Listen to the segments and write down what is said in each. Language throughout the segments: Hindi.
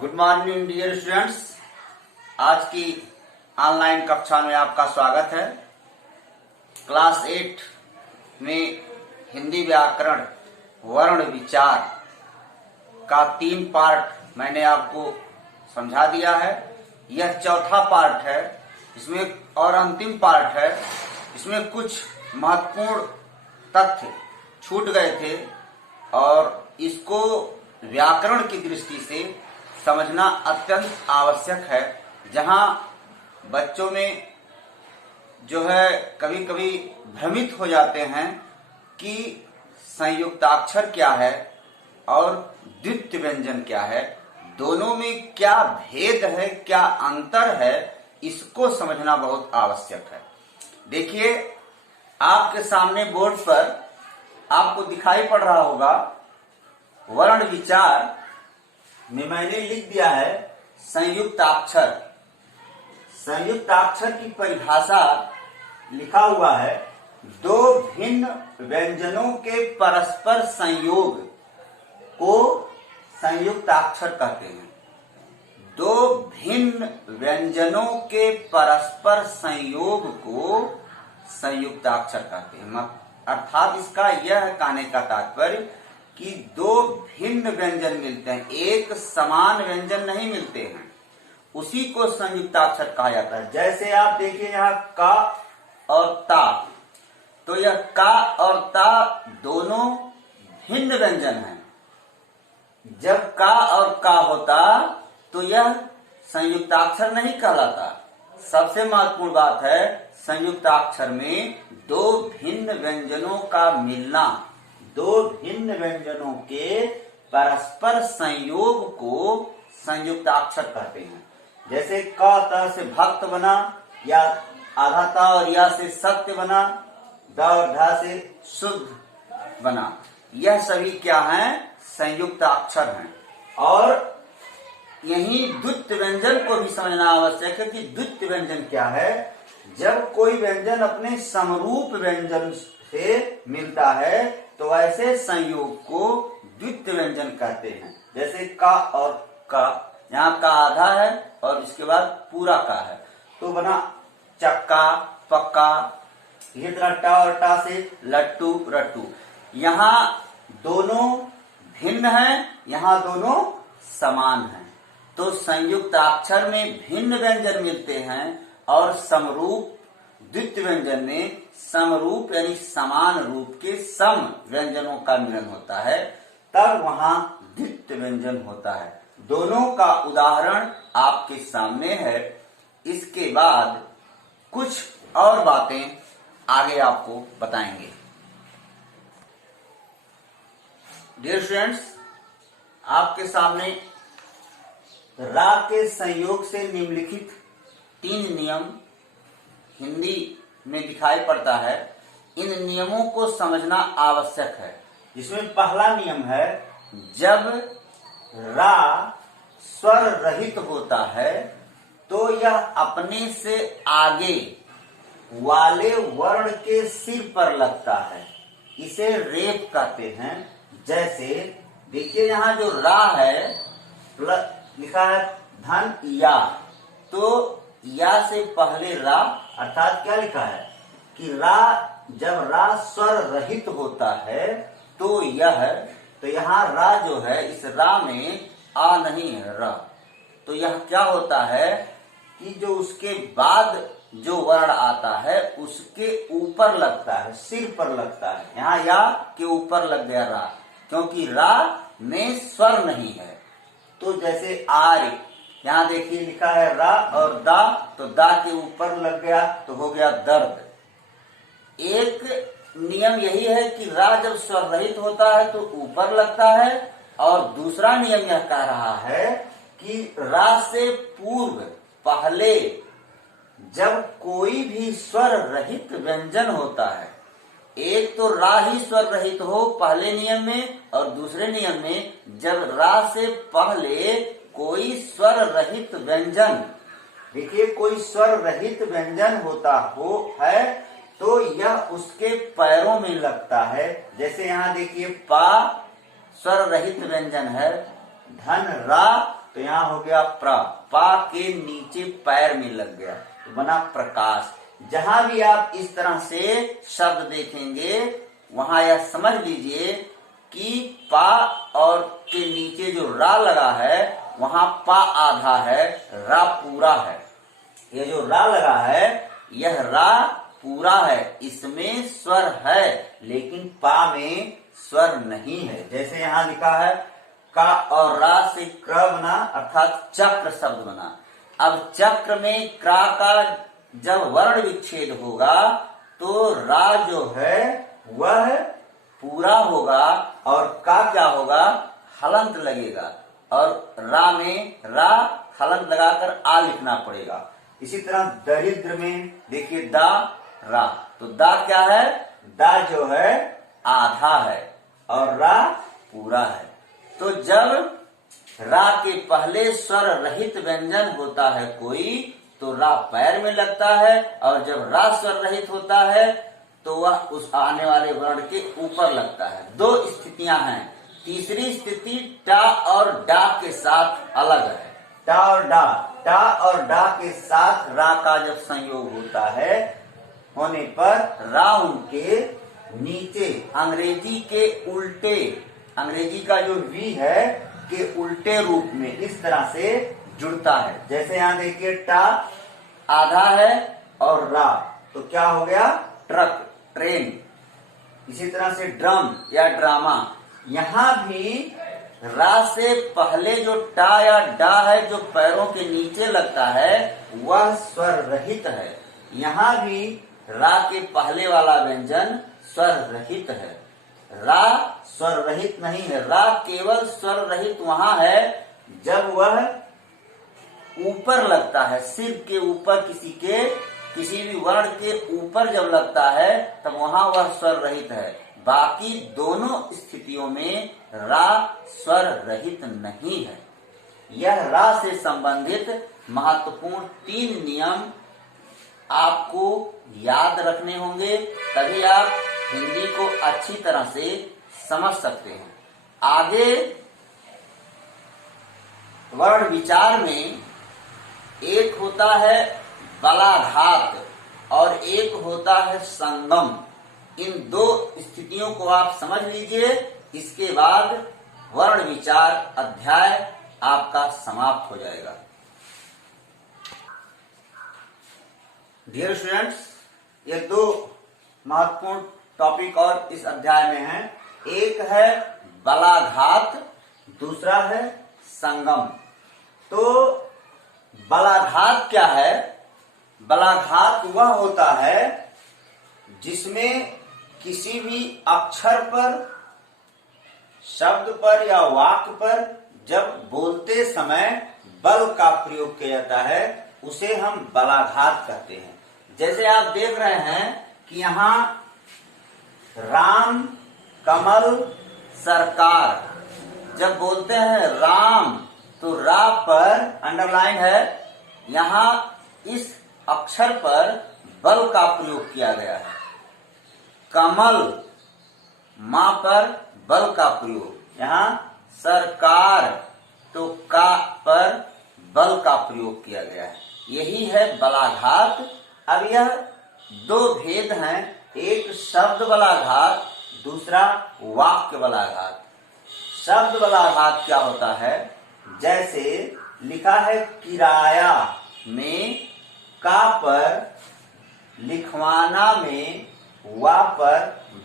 Good morning dear students. आज की ऑनलाइन कक्षा में आपका स्वागत है। क्लास 8 में हिंदी व्याकरण वर्ण विचार का 3 पार्ट मैंने आपको समझा दिया है। यह चौथा पार्ट है, इसमें और अंतिम पार्ट है। इसमें कुछ महत्वपूर्ण तथ्य छूट गए थे और इसको व्याकरण की दृष्टि से समझना अत्यंत आवश्यक है। जहां बच्चों में जो है कभी कभी भ्रमित हो जाते हैं कि संयुक्ताक्षर क्या है और द्वित्व व्यंजन क्या है, दोनों में क्या भेद है, क्या अंतर है, इसको समझना बहुत आवश्यक है। देखिए, आपके सामने बोर्ड पर आपको दिखाई पड़ रहा होगा वर्ण विचार में मैंने लिख दिया है संयुक्ताक्षर। संयुक्ताक्षर की परिभाषा लिखा हुआ है, दो भिन्न व्यंजनों के परस्पर संयोग को संयुक्ताक्षर कहते हैं। दो भिन्न व्यंजनों के परस्पर संयोग को संयुक्ताक्षर कहते हैं। अर्थात इसका यह कहने का तात्पर्य कि दो भिन्न व्यंजन मिलते हैं, एक समान व्यंजन नहीं मिलते हैं, उसी को संयुक्ताक्षर कहा जाता है। जैसे आप देखिए यहाँ का और ता, तो यह का और ता दोनों भिन्न व्यंजन हैं। जब का और का होता तो यह संयुक्ताक्षर नहीं कहलाता। सबसे महत्वपूर्ण बात है, संयुक्ताक्षर में दो भिन्न व्यंजनों का मिलना, दो भिन्न व्यंजनों के परस्पर संयोग को संयुक्ताक्षर कहते हैं। जैसे क त से भक्त बना, या आधा ता और या से सत्य बना, द और धा से शुद्ध बना, यह सभी क्या हैं? संयुक्ताक्षर हैं। और यही द्वित्व व्यंजन को भी समझना आवश्यक है कि द्वित्व व्यंजन क्या है। जब कोई व्यंजन अपने समरूप व्यंजन से मिलता है तो ऐसे संयोग को द्वित्व व्यंजन कहते हैं। जैसे का और का, यहाँ का आधा है और इसके बाद पूरा का है, तो बना चक्का पक्का। इसी तरह टा और टा से लट्टू रट्टू। यहाँ दोनों भिन्न हैं, यहाँ दोनों समान हैं। तो संयुक्ताक्षर में भिन्न व्यंजन मिलते हैं और समरूप द्वित्व व्यंजन में समरूप यानी समान रूप के सम व्यंजनों का मिलन होता है, तब वहां द्वित्व व्यंजन होता है। दोनों का उदाहरण आपके सामने है। इसके बाद कुछ और बातें आगे आपको बताएंगे। डियर स्टूडेंट्स, आपके सामने रा के संयोग से निम्नलिखित 3 नियम हिंदी में दिखाई पड़ता है। इन नियमों को समझना आवश्यक है। इसमें पहला नियम है, जब रा स्वर रहित होता है तो यह अपने से आगे वाले वर्ण के सिर पर लगता है, इसे रेप कहते हैं। जैसे देखिए, यहाँ जो रा है लिखा है धन या, तो या से पहले रा, अर्थात क्या लिखा है कि रा, जब रा स्वर रहित होता है तो यह, तो यहाँ रा जो है, इस रा में आ नहीं है रा, तो यह क्या होता है कि जो उसके बाद जो वर्ण आता है उसके ऊपर लगता है, सिर पर लगता है। यहाँ या के ऊपर लग गया रा, क्योंकि रा में स्वर नहीं है। तो जैसे आर्य, यहाँ देखिए लिखा है रा और दा, तो दा के ऊपर लग गया तो हो गया दर्द। एक नियम यही है कि रा जब स्वर रहित होता है तो ऊपर लगता है, और दूसरा नियम यह कह रहा है कि रा से पूर्व पहले जब कोई भी स्वर रहित व्यंजन होता है, एक तो रा ही स्वर रहित हो पहले नियम में, और दूसरे नियम में जब रा से पहले कोई स्वर रहित व्यंजन, देखिए कोई स्वर रहित व्यंजन होता हो है तो यह उसके पैरों में लगता है। जैसे यहाँ देखिए पा स्वर रहित व्यंजन है, धन रा, तो यहाँ हो गया प्र, पा के नीचे पैर में लग गया तो बना प्रकाश। जहां भी आप इस तरह से शब्द देखेंगे वहां यह समझ लीजिए कि पा और के नीचे जो रा लगा है वहां पा आधा है, रा पूरा है। ये जो रा लगा है यह रा पूरा है, इसमें स्वर है लेकिन पा में स्वर नहीं है। जैसे यहाँ लिखा है का और रा से क्र बना अर्थात चक्र शब्द बना। अब चक्र में क्रा का जब वर्ण विच्छेद होगा तो रा जो है वह पूरा होगा और का क्या होगा, हलंत लगेगा और रा में रा हलंत लगाकर आ लिखना पड़ेगा। इसी तरह दरिद्र में देखिए दा रा, तो दा क्या है, दा जो है आधा है और रा पूरा है। तो जब रा के पहले स्वर रहित व्यंजन होता है कोई तो रा पैर में लगता है और जब रा स्वर रहित होता है तो वह उस आने वाले वर्ण के ऊपर लगता है। दो स्थितियां हैं। तीसरी स्थिति टा और डा के साथ अलग है। टा और डा, टा और डा के साथ रा का जब संयोग होता है होने पर रा उनके नीचे अंग्रेजी के उल्टे, अंग्रेजी का जो वी है के उल्टे रूप में इस तरह से जुड़ता है। जैसे यहाँ देखिए टा आधा है और रा, तो क्या हो गया, ट्रक, ट्रेन। इसी तरह से ड्रम या ड्रामा, यहाँ भी रा से पहले जो टा या डा है जो पैरों के नीचे लगता है वह स्वर रहित है। यहाँ भी रा के पहले वाला व्यंजन स्वर रहित है। रा स्वर रहित नहीं है, रा केवल स्वर रहित वहां है जब वह ऊपर लगता है, सिर के ऊपर किसी भी वर्ण के ऊपर जब लगता है तब वहां वह स्वर रहित है। बाकी दोनों स्थितियों में रा स्वर रहित नहीं है। यह रा से संबंधित महत्वपूर्ण 3 नियम आपको याद रखने होंगे, तभी आप हिंदी को अच्छी तरह से समझ सकते हैं। आगे वर्ण विचार में एक होता है बलाघात और एक होता है संगम। इन दो स्थितियों को आप समझ लीजिए, इसके बाद वर्ण विचार अध्याय आपका समाप्त हो जाएगा। डियर स्टूडेंट्स, ये 2 महत्वपूर्ण टॉपिक और इस अध्याय में हैं। एक है बलाघात, दूसरा है संगम। तो बलाघात क्या है? बलाघात वह होता है जिसमें किसी भी अक्षर पर, शब्द पर या वाक्य पर जब बोलते समय बल का प्रयोग किया जाता है उसे हम बलाघात कहते हैं। जैसे आप देख रहे हैं कि यहाँ राम, कमल, सरकार, जब बोलते हैं राम तो रा पर अंडरलाइन है, यहाँ इस अक्षर पर बल का प्रयोग किया गया है। कमल, मां पर बल का प्रयोग, यहाँ सरकार तो का पर बल का प्रयोग किया गया है। यही है बलाघात। अब यह 2 भेद हैं, एक शब्द बलाघात, दूसरा वाक्य बलाघात। शब्द बलाघात क्या होता है? जैसे लिखा है किराया में का पर, लिखवाना में वा पर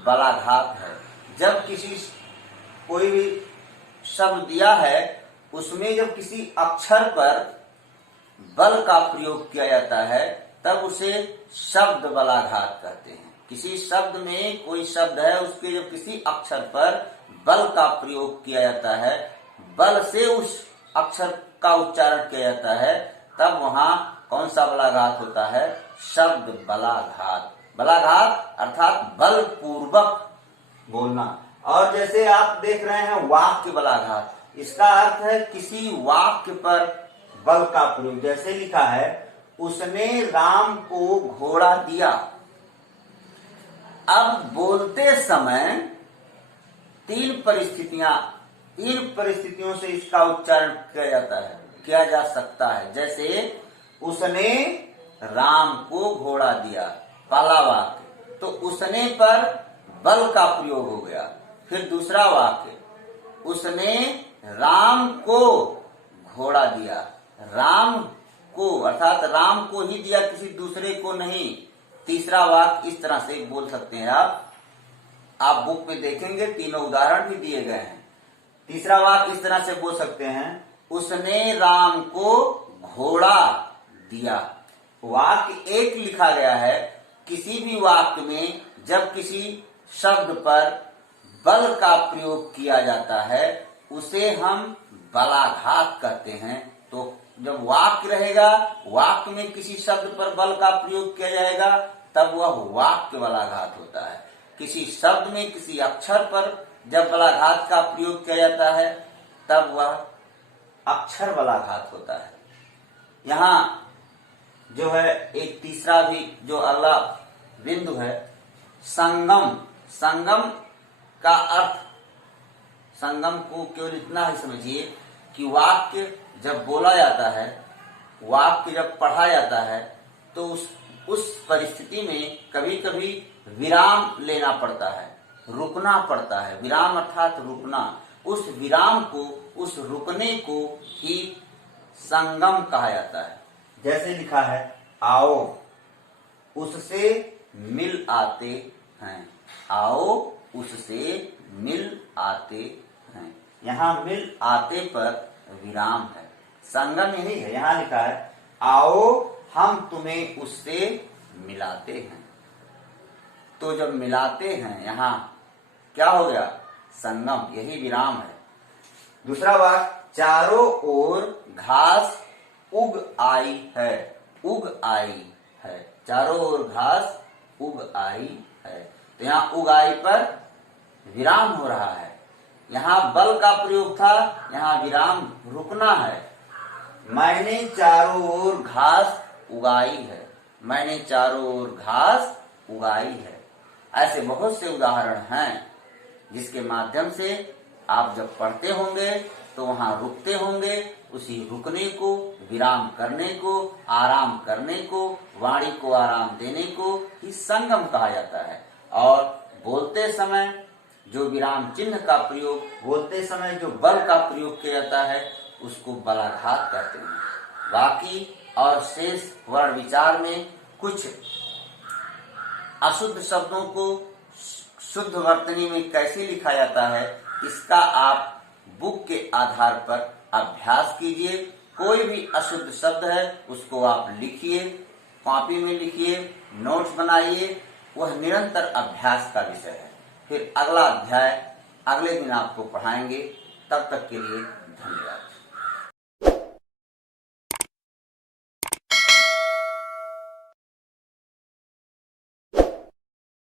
बलाघात है। जब कोई भी शब्द दिया है उसमें जब किसी अक्षर पर बल का प्रयोग किया जाता है तब उसे शब्द बलाघात कहते हैं। किसी शब्द में कोई शब्द है उसके जब किसी अक्षर पर बल का प्रयोग किया जाता है, बल से उस अक्षर का उच्चारण किया जाता है, तब वहां कौन सा बलाघात होता है? शब्द बलाघात। बलाघात अर्थात बल पूर्वक बोलना। और जैसे आप देख रहे हैं वाक्य बलाघात, इसका अर्थ है किसी वाक्य पर बल का प्रयोग। जैसे लिखा है उसने राम को घोड़ा दिया। अब बोलते समय 3 परिस्थितियों से इसका उच्चारण किया जाता है। किया जा सकता है। जैसे उसने राम को घोड़ा दिया, पहला वाक्य, तो उसने पर बल का प्रयोग हो गया। फिर दूसरा वाक्य, उसने राम को घोड़ा दिया, राम को अर्थात राम को ही दिया, किसी दूसरे को नहीं। तीसरा वाक्य इस तरह से बोल सकते हैं आप बुक में देखेंगे, तीनों उदाहरण भी दिए गए हैं। तीसरा वाक्य इस तरह से बोल सकते हैं, उसने राम को घोड़ा दिया। वाक्य एक लिखा गया है। किसी भी वाक्य में जब किसी शब्द पर बल का प्रयोग किया जाता है उसे हम बलाघात कहते हैं। तो जब वाक्य रहेगा, वाक्य में किसी शब्द पर बल का प्रयोग किया जाएगा तब वह वाक्य बलाघात होता है। किसी शब्द में किसी अक्षर पर जब बलाघात का प्रयोग किया जाता है तब वह अक्षर बलाघात होता है। यहाँ जो है एक तीसरा भी जो अगला बिंदु है, संगम। संगम का अर्थ, संगम को केवल इतना ही समझिए कि वाक्य जब बोला जाता है, वाक्य जब पढ़ा जाता है तो उस परिस्थिति में कभी कभी विराम लेना पड़ता है, रुकना पड़ता है। विराम अर्थात रुकना। उस विराम को, उस रुकने को ही संगम कहा जाता है। जैसे लिखा है, आओ उससे मिल आते हैं, आओ उससे मिल आते हैं। यहाँ मिल आते पर विराम है, संगम यही है। यहाँ लिखा है, आओ हम तुम्हें उससे मिलाते हैं। तो जब मिलाते हैं यहाँ क्या हो गया? संगम, यही विराम है। दूसरा वाक्य, चारों ओर घास उग आई है, उग आई है, चारों ओर घास उग आई है। तो यहाँ उग आई पर विराम हो रहा है। यहाँ बल का प्रयोग था, यहाँ विराम, रुकना है। मैंने चारों ओर घास उगाई है, मैंने चारों ओर घास उगाई है। ऐसे बहुत से उदाहरण हैं जिसके माध्यम से आप जब पढ़ते होंगे तो वहां रुकते होंगे। उसी रुकने को, विराम करने को, आराम करने को, वाणी को आराम देने को ही संगम कहा जाता है। और बोलते समय जो विराम चिन्ह का प्रयोग, बोलते समय जो बल का प्रयोग किया जाता है उसको बलाघात कहते हैं। बाकी और शेष वर्ण विचार में कुछ अशुद्ध शब्दों को शुद्ध वर्तनी में कैसे लिखा जाता है इसका आप बुक के आधार पर अभ्यास कीजिए। कोई भी अशुद्ध शब्द है उसको आप लिखिए, कॉपी में लिखिए, नोट्स बनाइए। वह निरंतर अभ्यास का विषय है। फिर अगला अध्याय अगले दिन आपको पढ़ाएंगे। तब तक के लिए धन्यवाद।